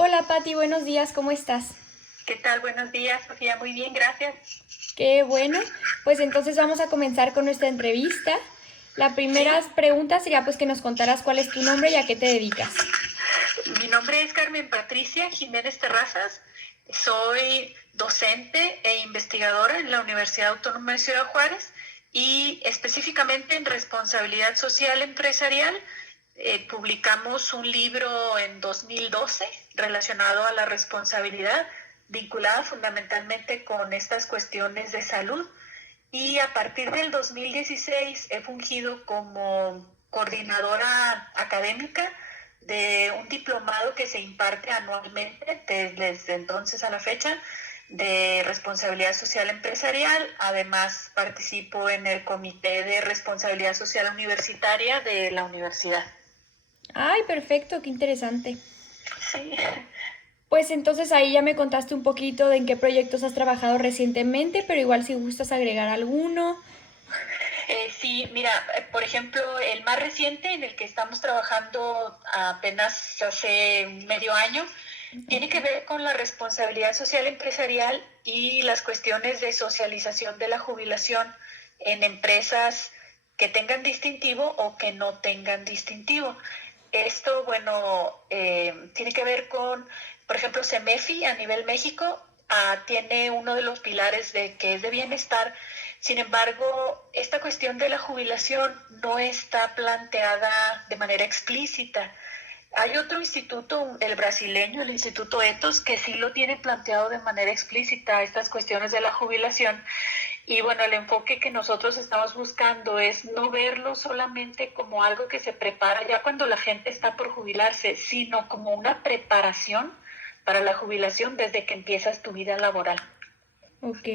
Hola Pati, buenos días, ¿cómo estás? ¿Qué tal? Buenos días, Sofía. Muy bien, gracias. Qué bueno, pues entonces vamos a comenzar con nuestra entrevista. La primera Sí, pregunta sería pues que nos contaras cuál es tu nombre y a qué te dedicas. mi nombre es Carmen Patricia Jiménez Terrazas. Soy docente e investigadora en la Universidad Autónoma de Ciudad Juárez y específicamente en responsabilidad social empresarial. Publicamos un libro en 2012 relacionado a la responsabilidad, vinculada fundamentalmente con estas cuestiones de salud. Y a partir del 2016 he fungido como coordinadora académica de un diplomado que se imparte anualmente desde entonces a la fecha de responsabilidad social empresarial. Además participo en el comité de responsabilidad social universitaria de la universidad. Ay, perfecto, qué interesante. Sí. Pues entonces ahí ya me contaste un poquito de en qué proyectos has trabajado recientemente, pero igual si gustas agregar alguno. Sí, mira, por ejemplo, el más reciente en el que estamos trabajando apenas hace medio año tiene Ok. que ver con la responsabilidad social empresarial y las cuestiones de socialización de la jubilación en empresas que tengan distintivo o que no tengan distintivo. Esto, bueno, tiene que ver con, por ejemplo, CEMEFI a nivel México tiene uno de los pilares de que es de bienestar. Sin embargo, esta cuestión de la jubilación no está planteada de manera explícita. Hay otro instituto, el brasileño, el Instituto Ethos, que sí lo tiene planteado de manera explícita estas cuestiones de la jubilación. Y bueno, el enfoque que nosotros estamos buscando es no verlo solamente como algo que se prepara ya cuando la gente está por jubilarse, sino como una preparación para la jubilación desde que empiezas tu vida laboral. Ok,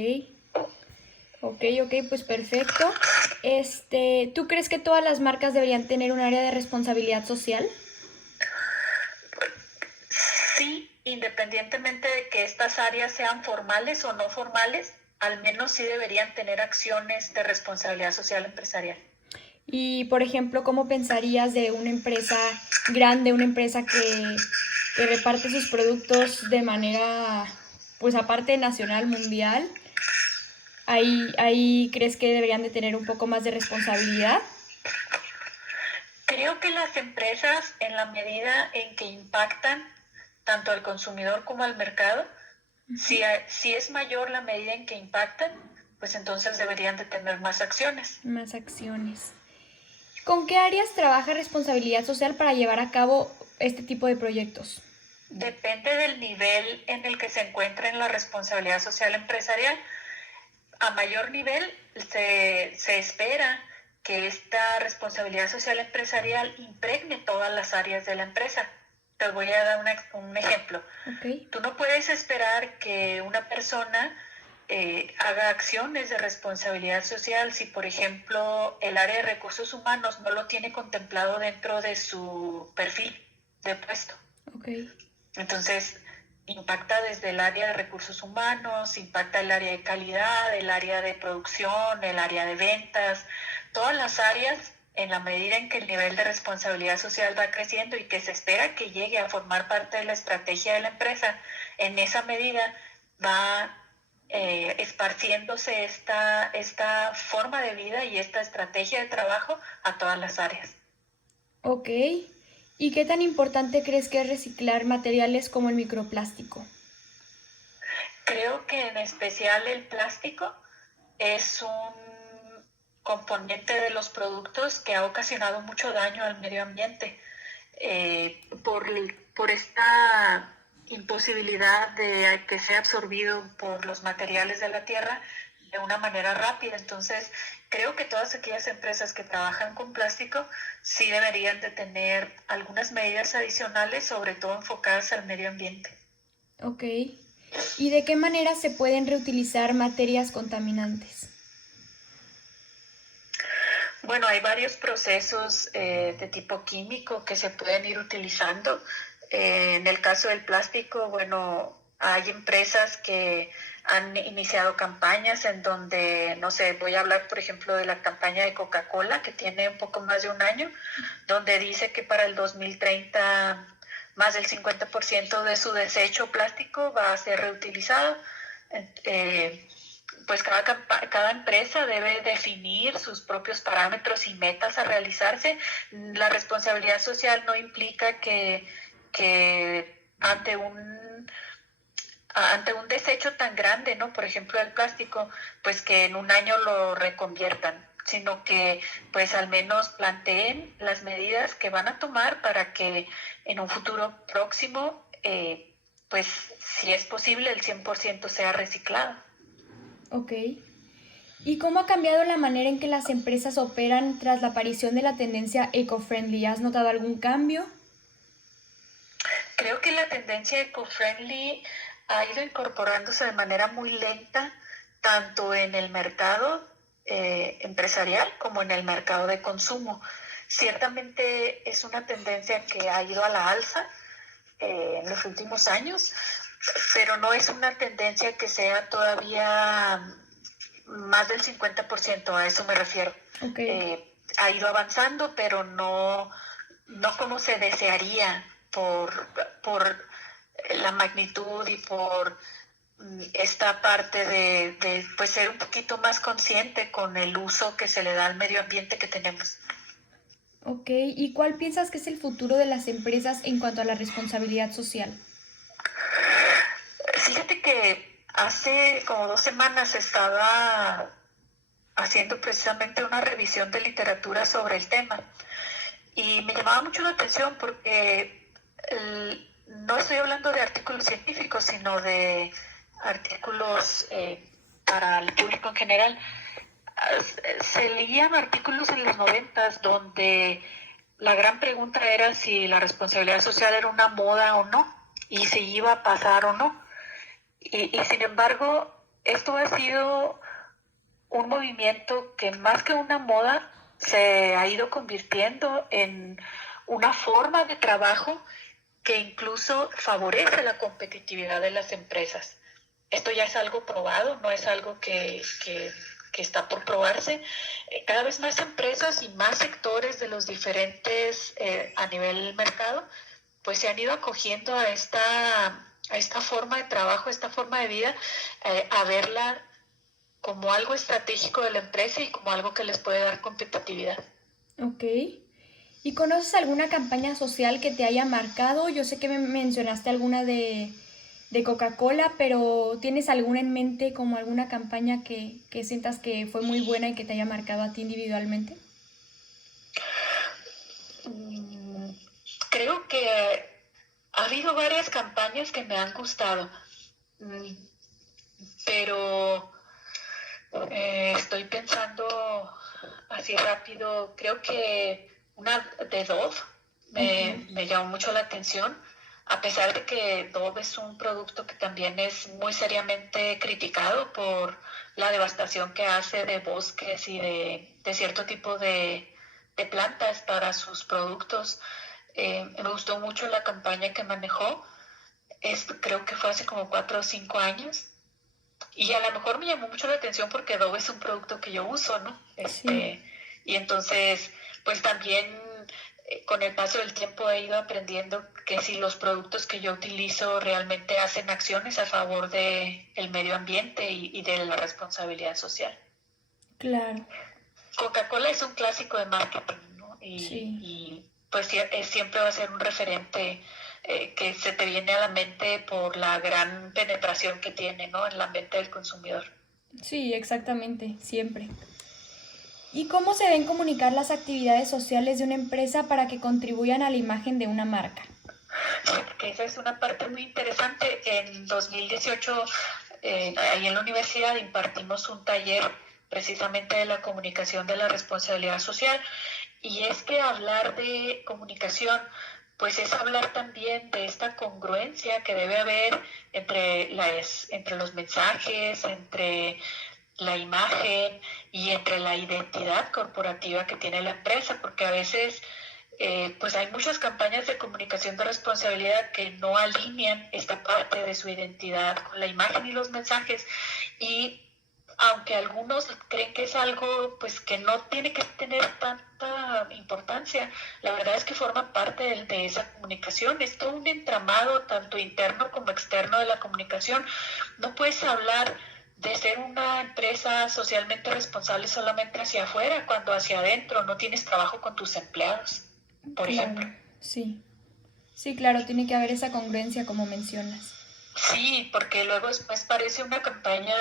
ok, pues perfecto. ¿Tú crees que todas las marcas deberían tener un área de responsabilidad social? Sí, independientemente de que estas áreas sean formales o no formales, al menos sí deberían tener acciones de responsabilidad social empresarial. Y, por ejemplo, ¿cómo pensarías de una empresa grande, una empresa que reparte sus productos de manera, pues aparte nacional, mundial? ¿Ahí crees que deberían de tener un poco más de responsabilidad? Creo que las empresas, en la medida en que impactan tanto al consumidor como al mercado, si es mayor la medida en que impactan, pues entonces deberían de tener más acciones. Más acciones. ¿Con qué áreas trabaja responsabilidad social para llevar a cabo este tipo de proyectos? Depende del nivel en el que se encuentra en la responsabilidad social empresarial. A mayor nivel se espera que esta responsabilidad social empresarial impregne todas las áreas de la empresa. Te voy a dar un ejemplo. Ok, Tú no puedes esperar que una persona haga acciones de responsabilidad social si, por ejemplo, el área de recursos humanos no lo tiene contemplado dentro de su perfil de puesto. ok, Entonces, impacta desde el área de recursos humanos, impacta el área de calidad, el área de producción, el área de ventas, todas las áreas en la medida en que el nivel de responsabilidad social va creciendo y que se espera que llegue a formar parte de la estrategia de la empresa, en esa medida va esparciéndose esta forma de vida y esta estrategia de trabajo a todas las áreas. ok. ¿Y qué tan importante crees que es reciclar materiales como el microplástico? Creo que en especial el plástico es un componente de los productos que ha ocasionado mucho daño al medio ambiente por, por esta imposibilidad de que sea absorbido por los materiales de la tierra de una manera rápida. Entonces, creo que todas aquellas empresas que trabajan con plástico sí deberían de tener algunas medidas adicionales, sobre todo enfocadas al medio ambiente. Ok. ¿Y de qué manera se pueden reutilizar materias contaminantes? Bueno, hay varios procesos de tipo químico que se pueden ir utilizando. En el caso del plástico, bueno, hay empresas que han iniciado campañas en donde, no sé, voy a hablar, por ejemplo, de la campaña de Coca-Cola, que tiene un poco más de un año, donde dice que para el 2030 más del 50% de su desecho plástico va a ser reutilizado. Pues cada empresa debe definir sus propios parámetros y metas a realizarse. La responsabilidad social no implica que ante un desecho tan grande, ¿no? Por ejemplo, el plástico, pues que en un año lo reconviertan, sino que pues al menos planteen las medidas que van a tomar para que en un futuro próximo, pues si es posible, el 100% sea reciclado. Ok. ¿Y cómo ha cambiado la manera en que las empresas operan tras la aparición de la tendencia eco-friendly? ¿Has notado algún cambio? Creo que la tendencia eco-friendly ha ido incorporándose de manera muy lenta, tanto en el mercado empresarial como en el mercado de consumo. Ciertamente es una tendencia que ha ido a la alza en los últimos años, pero no es una tendencia que sea todavía más del 50%, a eso me refiero. Okay. Ha ido avanzando, pero no como se desearía por la magnitud y por esta parte de pues ser un poquito más consciente con el uso que se le da al medio ambiente que tenemos. Ok, ¿y cuál piensas que es el futuro de las empresas en cuanto a la responsabilidad social? Fíjate que hace como 2 semanas estaba haciendo precisamente una revisión de literatura sobre el tema y me llamaba mucho la atención porque no estoy hablando de artículos científicos, sino de artículos para el público en general. Se leían artículos en los 90 donde la gran pregunta era si la responsabilidad social era una moda o no, y si iba a pasar o no. Y sin embargo, esto ha sido un movimiento que más que una moda se ha ido convirtiendo en una forma de trabajo que incluso favorece la competitividad de las empresas. Esto ya es algo probado, no es algo que está por probarse. Cada vez más empresas y más sectores de los diferentes a nivel mercado, pues se han ido acogiendo a esta forma de trabajo, a esta forma de vida, a verla como algo estratégico de la empresa y como algo que les puede dar competitividad. Ok. ¿Y conoces alguna campaña social que te haya marcado? Yo sé que me mencionaste alguna de Coca-Cola, pero ¿tienes alguna en mente como alguna campaña que sientas que fue muy buena y que te haya marcado a ti individualmente? Creo que ha habido varias campañas que me han gustado, pero estoy pensando así rápido. Creo que una de Dove Okay. me llamó mucho la atención, a pesar de que Dove es un producto que también es muy seriamente criticado por la devastación que hace de bosques y de cierto tipo de plantas para sus productos. Me gustó mucho la campaña que manejó. Creo que fue hace como 4 o 5 años. Y a lo mejor me llamó mucho la atención porque Adobe es un producto que yo uso, ¿no? Sí. Y entonces, pues también con el paso del tiempo he ido aprendiendo que si los productos que yo utilizo realmente hacen acciones a favor del medio ambiente y de la responsabilidad social. Claro. Coca-Cola es un clásico de marketing, ¿no? Sí. Pues siempre va a ser un referente que se te viene a la mente por la gran penetración que tiene, ¿no? En la mente del consumidor. Sí, exactamente, siempre. ¿Y cómo se deben comunicar las actividades sociales de una empresa para que contribuyan a la imagen de una marca? Sí, porque esa es una parte muy interesante. En 2018, ahí en la universidad impartimos un taller precisamente de la comunicación de la responsabilidad social, y es que hablar de comunicación pues es hablar también de esta congruencia que debe haber entre los mensajes, entre la imagen y entre la identidad corporativa que tiene la empresa, porque a veces pues hay muchas campañas de comunicación de responsabilidad que no alinean esta parte de su identidad con la imagen y los mensajes, y aunque algunos creen que es algo pues que no tiene que tener tanta importancia, la verdad es que forma parte de esa comunicación. Es todo un entramado tanto interno como externo de la comunicación. No puedes hablar de ser una empresa socialmente responsable solamente hacia afuera, cuando hacia adentro no tienes trabajo con tus empleados, por ejemplo. Claro, sí. Sí, claro, tiene que haber esa congruencia como mencionas. Sí, porque luego después parece una campaña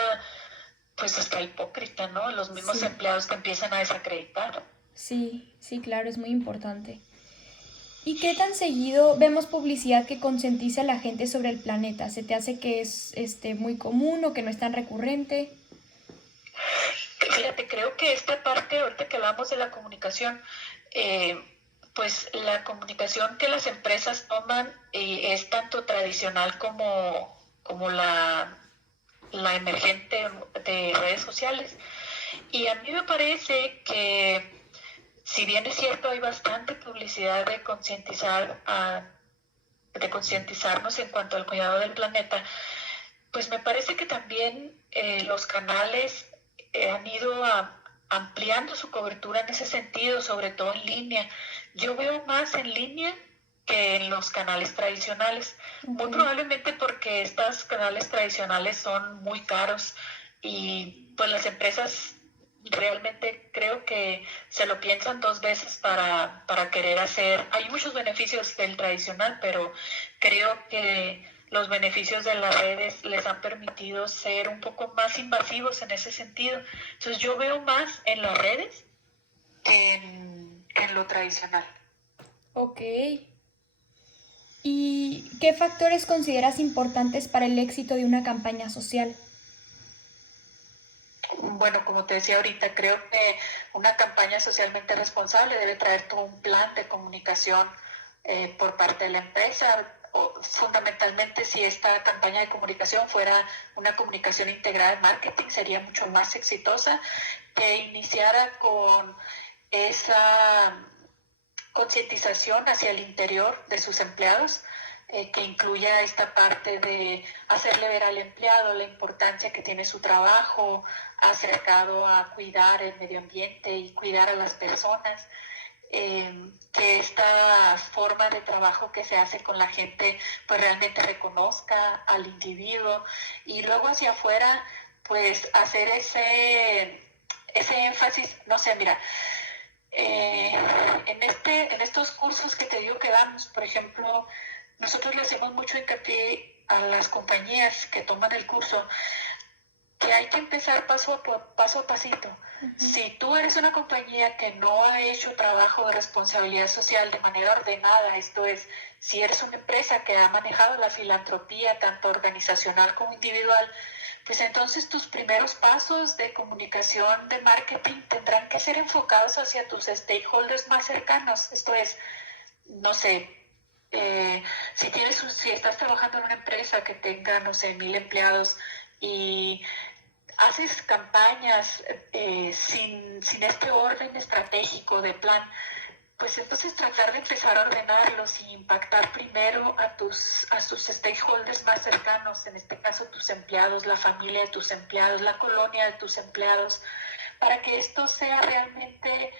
pues hasta hipócrita, ¿no? Los mismos Sí, empleados te empiezan a desacreditar. sí, sí, claro, es muy importante. ¿Y qué tan seguido vemos publicidad que concientiza a la gente sobre el planeta? ¿Se te hace que es muy común o que no es tan recurrente? Fíjate, creo que esta parte, ahorita que hablamos de la comunicación, eh, pues la comunicación que las empresas toman es tanto tradicional como la emergente de redes sociales. Y a mí me parece que, si bien es cierto, hay bastante publicidad de concientizarnos en cuanto al cuidado del planeta, pues me parece que también los canales han ido ampliando su cobertura en ese sentido, sobre todo en línea. Yo veo más en línea que en los canales tradicionales, Ok, muy probablemente porque estos canales tradicionales son muy caros y pues las empresas realmente creo que se lo piensan dos veces para querer hacer. Hay muchos beneficios del tradicional, pero creo que los beneficios de las redes les han permitido ser un poco más invasivos en ese sentido. Entonces yo veo más en las redes que en lo tradicional. ok. ¿Y qué factores consideras importantes para el éxito de una campaña social? Bueno, como te decía ahorita, creo que una campaña socialmente responsable debe traer todo un plan de comunicación por parte de la empresa. O, fundamentalmente, si esta campaña de comunicación fuera una comunicación integrada en marketing, sería mucho más exitosa, que iniciara con esa concientización hacia el interior de sus empleados, que incluya esta parte de hacerle ver al empleado la importancia que tiene su trabajo, acercado a cuidar el medio ambiente y cuidar a las personas, que esta forma de trabajo que se hace con la gente pues realmente reconozca al individuo, y luego hacia afuera pues hacer ese énfasis. No sé, mira, eh, en estos cursos que te digo que damos, por ejemplo, nosotros le hacemos mucho hincapié a las compañías que toman el curso que hay que empezar paso a pasito. Si tú eres una compañía que no ha hecho trabajo de responsabilidad social de manera ordenada, esto es, si eres una empresa que ha manejado la filantropía tanto organizacional como individual, pues entonces tus primeros pasos de comunicación, de marketing, tendrán que ser enfocados hacia tus stakeholders más cercanos. Esto es, no sé, si estás trabajando en una empresa que tenga, no sé, 1,000 empleados y haces campañas sin este orden estratégico de plan, pues entonces tratar de empezar a ordenarlos y impactar primero a tus stakeholders más cercanos, en este caso tus empleados, la familia de tus empleados, la colonia de tus empleados, para que esto sea realmente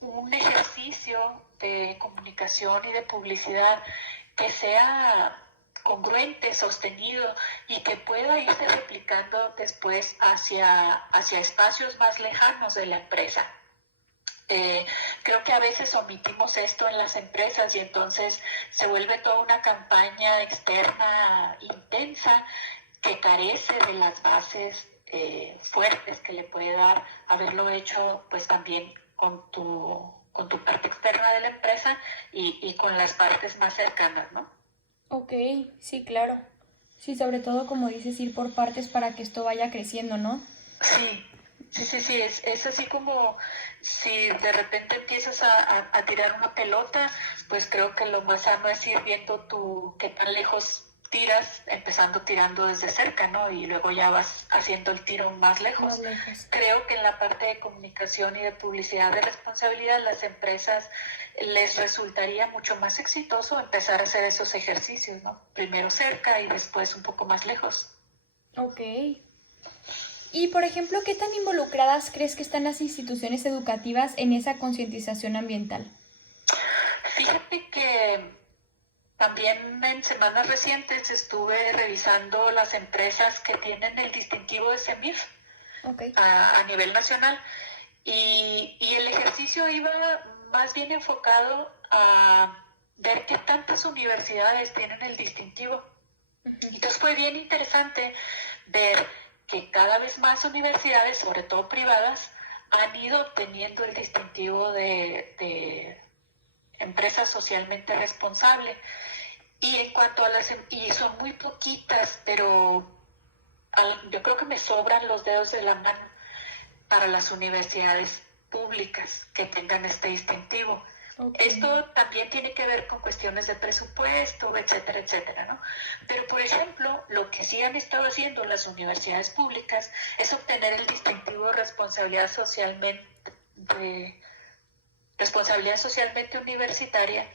un ejercicio de comunicación y de publicidad que sea congruente, sostenido y que pueda irse replicando después hacia espacios más lejanos de la empresa. Eh, Creo que a veces omitimos esto en las empresas y entonces se vuelve toda una campaña externa intensa que carece de las bases fuertes que le puede dar haberlo hecho pues también con tu parte externa de la empresa y con las partes más cercanas, ¿no? Ok, sí, claro. Sí, sobre todo como dices, ir por partes para que esto vaya creciendo, ¿no? Sí, sí, es así como si de repente empiezas a tirar una pelota, pues creo que lo más sano es ir viendo tú qué tan lejos tiras, empezando tirando desde cerca, ¿no? Y luego ya vas haciendo el tiro más Más lejos. lejos. Creo que en la parte de comunicación y de publicidad de responsabilidad, las empresas les resultaría mucho más exitoso empezar a hacer esos ejercicios, ¿no? Primero cerca y después un poco más lejos. Ok. Y, por ejemplo, ¿qué tan involucradas crees que están las instituciones educativas en esa concientización ambiental? Fíjate que también en semanas recientes estuve revisando las empresas que tienen el distintivo de CEMIF Ok. a nivel nacional y el ejercicio iba más bien enfocado a ver qué tantas universidades tienen el distintivo. Entonces fue bien interesante ver que cada vez más universidades, sobre todo privadas, han ido obteniendo el distintivo de empresa socialmente responsable. Y en cuanto a y son muy poquitas, pero yo creo que me sobran los dedos de la mano para las universidades públicas que tengan este distintivo. Okay. Esto también tiene que ver con cuestiones de presupuesto, etcétera, etcétera, ¿no? Pero, por ejemplo, lo que sí han estado haciendo las universidades públicas es obtener el distintivo de responsabilidad socialmente universitaria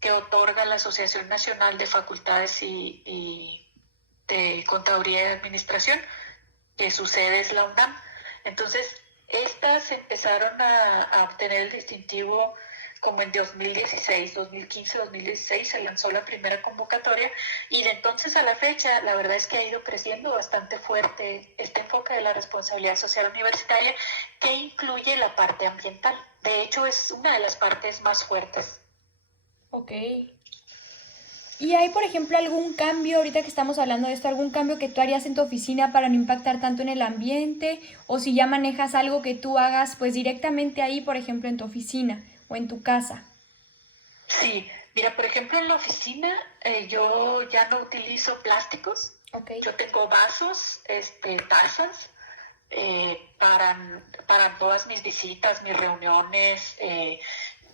que otorga la Asociación Nacional de Facultades y de Contaduría y Administración, que su sede es la UNAM. Entonces, estas empezaron a obtener el distintivo como en 2016, 2015, 2016 se lanzó la primera convocatoria y de entonces a la fecha la verdad es que ha ido creciendo bastante fuerte este enfoque de la responsabilidad social universitaria que incluye la parte ambiental. De hecho es una de las partes más fuertes. Ok. ¿Y hay, por ejemplo, algún cambio, ahorita que estamos hablando de esto, algún cambio que tú harías en tu oficina para no impactar tanto en el ambiente? O si ya manejas algo que tú hagas pues directamente ahí, por ejemplo, en tu oficina o en tu casa. Sí, mira, por ejemplo, en la oficina yo ya no utilizo plásticos. Okay. Yo tengo vasos, tazas para todas mis visitas, mis reuniones.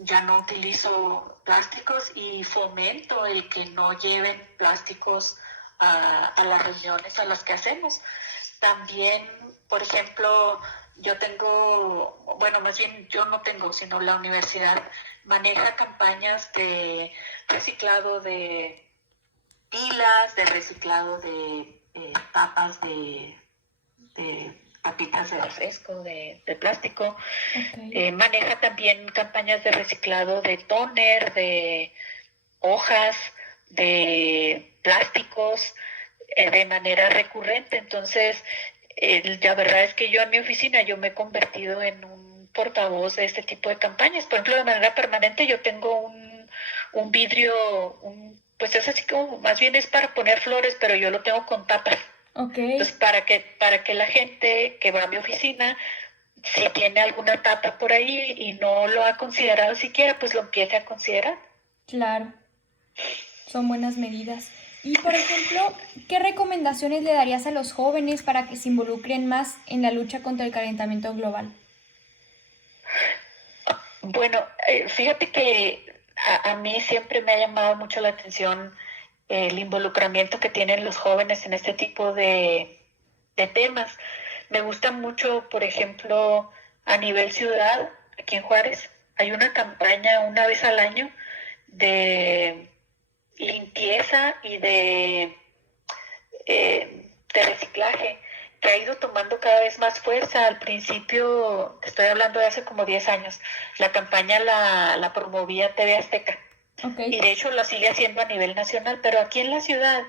Ya no utilizo plásticos y fomento el que no lleven plásticos a las reuniones a las que hacemos. También, por ejemplo, yo tengo, bueno, más bien yo no tengo, sino la universidad maneja campañas de reciclado de pilas, de reciclado de tapas de papitas de refresco, de plástico. Okay. Maneja también campañas de reciclado de tóner, de hojas, de plásticos, de manera recurrente. Entonces, la verdad es que yo en mi oficina yo me he convertido en un portavoz de este tipo de campañas. Por ejemplo, de manera permanente yo tengo un vidrio, pues es así como, más bien es para poner flores, pero yo lo tengo con tapas. Okay. Entonces, para que la gente que va a mi oficina, si tiene alguna tapa por ahí y no lo ha considerado siquiera, pues lo empiece a considerar. Claro, son buenas medidas. Y, por ejemplo, ¿qué recomendaciones le darías a los jóvenes para que se involucren más en la lucha contra el calentamiento global? Bueno, fíjate que a mí siempre me ha llamado mucho la atención el involucramiento que tienen los jóvenes en este tipo de temas. Me gusta mucho, por ejemplo, a nivel ciudad, aquí en Juárez, hay una campaña una vez al año de limpieza y de reciclaje que ha ido tomando cada vez más fuerza. Al principio, estoy hablando de hace como 10 años, la campaña la promovía TV Azteca. Okay. Y de hecho lo sigue haciendo a nivel nacional, pero aquí en la ciudad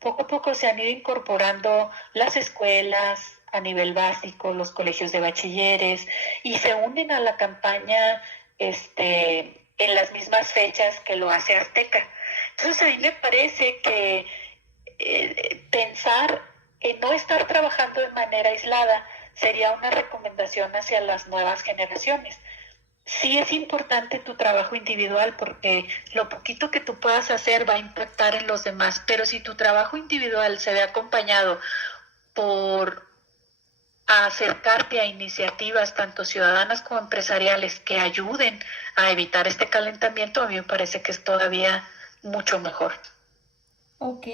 poco a poco se han ido incorporando las escuelas a nivel básico, los colegios de bachilleres y se unen a la campaña en las mismas fechas que lo hace Azteca. Entonces a mí me parece que pensar en no estar trabajando de manera aislada sería una recomendación hacia las nuevas generaciones. Sí es importante tu trabajo individual porque lo poquito que tú puedas hacer va a impactar en los demás, pero si tu trabajo individual se ve acompañado por acercarte a iniciativas tanto ciudadanas como empresariales que ayuden a evitar este calentamiento, a mí me parece que es todavía mucho mejor. Ok.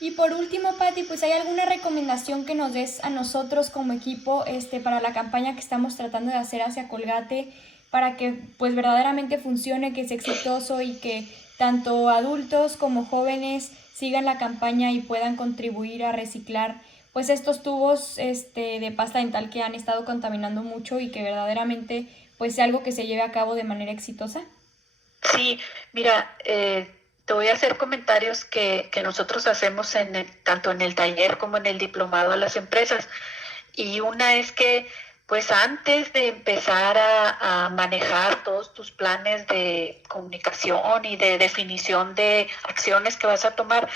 Y por último, Patti, pues ¿hay alguna recomendación que nos des a nosotros como equipo para la campaña que estamos tratando de hacer hacia Colgate para que pues verdaderamente funcione, que sea exitoso y que tanto adultos como jóvenes sigan la campaña y puedan contribuir a reciclar pues estos tubos de pasta dental que han estado contaminando mucho y que verdaderamente pues sea algo que se lleve a cabo de manera exitosa? Sí, mira, te voy a hacer comentarios que nosotros hacemos tanto en el taller como en el diplomado a las empresas. Y una es que, pues antes de empezar a manejar todos tus planes de comunicación y de definición de acciones que vas a tomar,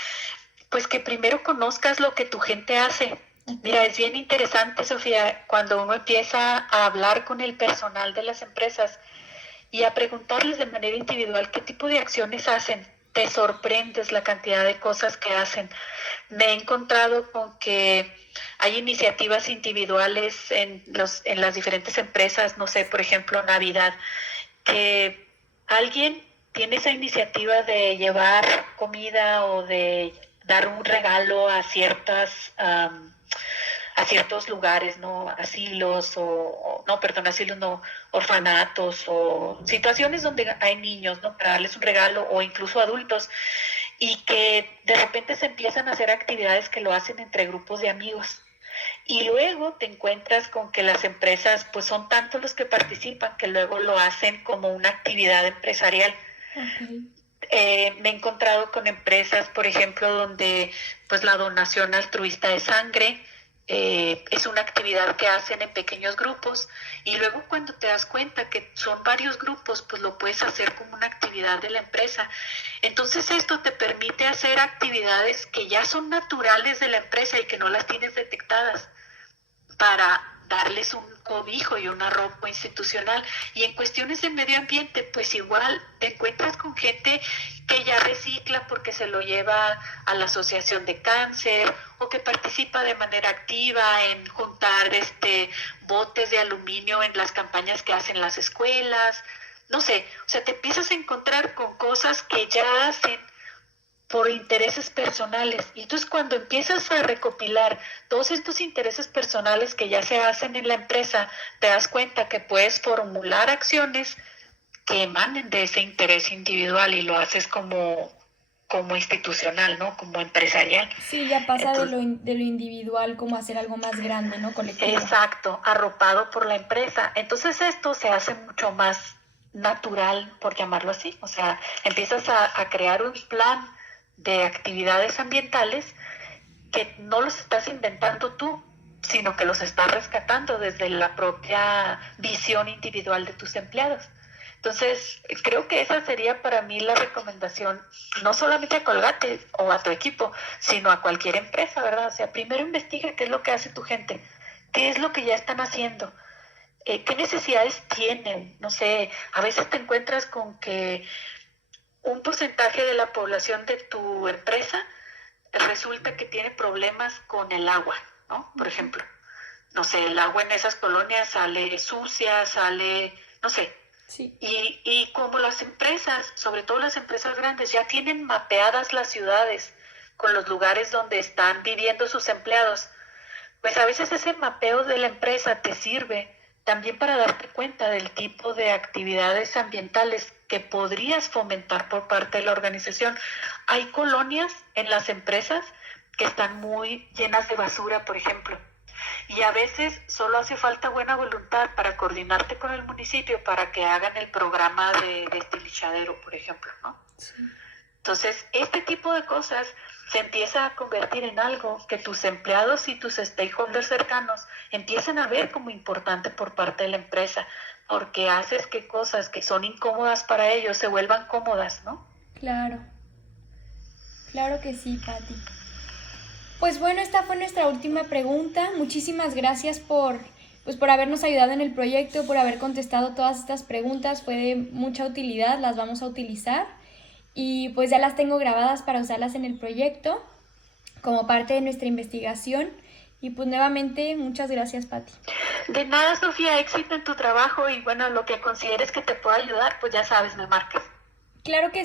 pues que primero conozcas lo que tu gente hace. Mira, es bien interesante, Sofía, cuando uno empieza a hablar con el personal de las empresas y a preguntarles de manera individual qué tipo de acciones hacen. Te sorprendes la cantidad de cosas que hacen. Me he encontrado con que hay iniciativas individuales en las diferentes empresas, no sé, por ejemplo, Navidad, que alguien tiene esa iniciativa de llevar comida o de dar un regalo a a ciertos lugares, ¿no? Asilos no, perdón, asilos no, orfanatos o situaciones donde hay niños, ¿no? Para darles un regalo o incluso adultos y que de repente se empiezan a hacer actividades que lo hacen entre grupos de amigos. Y luego te encuentras con que las empresas, pues son tantos los que participan que luego lo hacen como una actividad empresarial. Okay. Me he encontrado con empresas, por ejemplo, donde pues la donación altruista de sangre es una actividad que hacen en pequeños grupos y luego cuando te das cuenta que son varios grupos, pues lo puedes hacer como una actividad de la empresa. Entonces esto te permite hacer actividades que ya son naturales de la empresa y que no las tienes detectadas para darles un cobijo y una ropa institucional. Y en cuestiones de medio ambiente, pues igual te encuentras con gente que ya recicla porque se lo lleva a la asociación de cáncer o que participa de manera activa en juntar botes de aluminio en las campañas que hacen las escuelas. No sé, o sea, te empiezas a encontrar con cosas que ya hacen por intereses personales. Y entonces cuando empiezas a recopilar todos estos intereses personales que ya se hacen en la empresa, te das cuenta que puedes formular acciones que emanen de ese interés individual y lo haces como institucional, ¿no? Como empresarial. Sí, ya pasa Entonces, de lo individual como hacer algo más grande, ¿no? Colectivo. exacto, arropado por la empresa. Entonces esto se hace mucho más natural, por llamarlo así. O sea, empiezas a crear un plan de actividades ambientales que no los estás inventando tú, sino que los estás rescatando desde la propia visión individual de tus empleados. Entonces, creo que esa sería para mí la recomendación, no solamente a Colgate o a tu equipo, sino a cualquier empresa, ¿verdad? O sea, primero investiga qué es lo que hace tu gente, qué es lo que ya están haciendo, qué necesidades tienen. No sé, a veces te encuentras con que un porcentaje de la población de tu empresa resulta que tiene problemas con el agua, ¿no? Por ejemplo, no sé, el agua en esas colonias sale sucia, no sé. Sí. Y como las empresas, sobre todo las empresas grandes, ya tienen mapeadas las ciudades con los lugares donde están viviendo sus empleados, pues a veces ese mapeo de la empresa te sirve también para darte cuenta del tipo de actividades ambientales que podrías fomentar por parte de la organización. Hay colonias en las empresas que están muy llenas de basura, por ejemplo, y a veces solo hace falta buena voluntad para coordinarte con el municipio para que hagan el programa de destilizadero, por ejemplo, ¿no? Sí. Entonces, este tipo de cosas se empieza a convertir en algo que tus empleados y tus stakeholders cercanos empiezan a ver como importante por parte de la empresa, porque haces que cosas que son incómodas para ellos se vuelvan cómodas, ¿no? Claro, claro que sí, Patti. Pues bueno, esta fue nuestra última pregunta. Muchísimas gracias por habernos ayudado en el proyecto, por haber contestado todas estas preguntas. Fue de mucha utilidad, las vamos a utilizar. Y pues ya las tengo grabadas para usarlas en el proyecto como parte de nuestra investigación. Y pues nuevamente, muchas gracias, Patti. De nada, Sofía, éxito en tu trabajo y bueno, lo que consideres que te pueda ayudar, pues ya sabes, me marcas. Claro que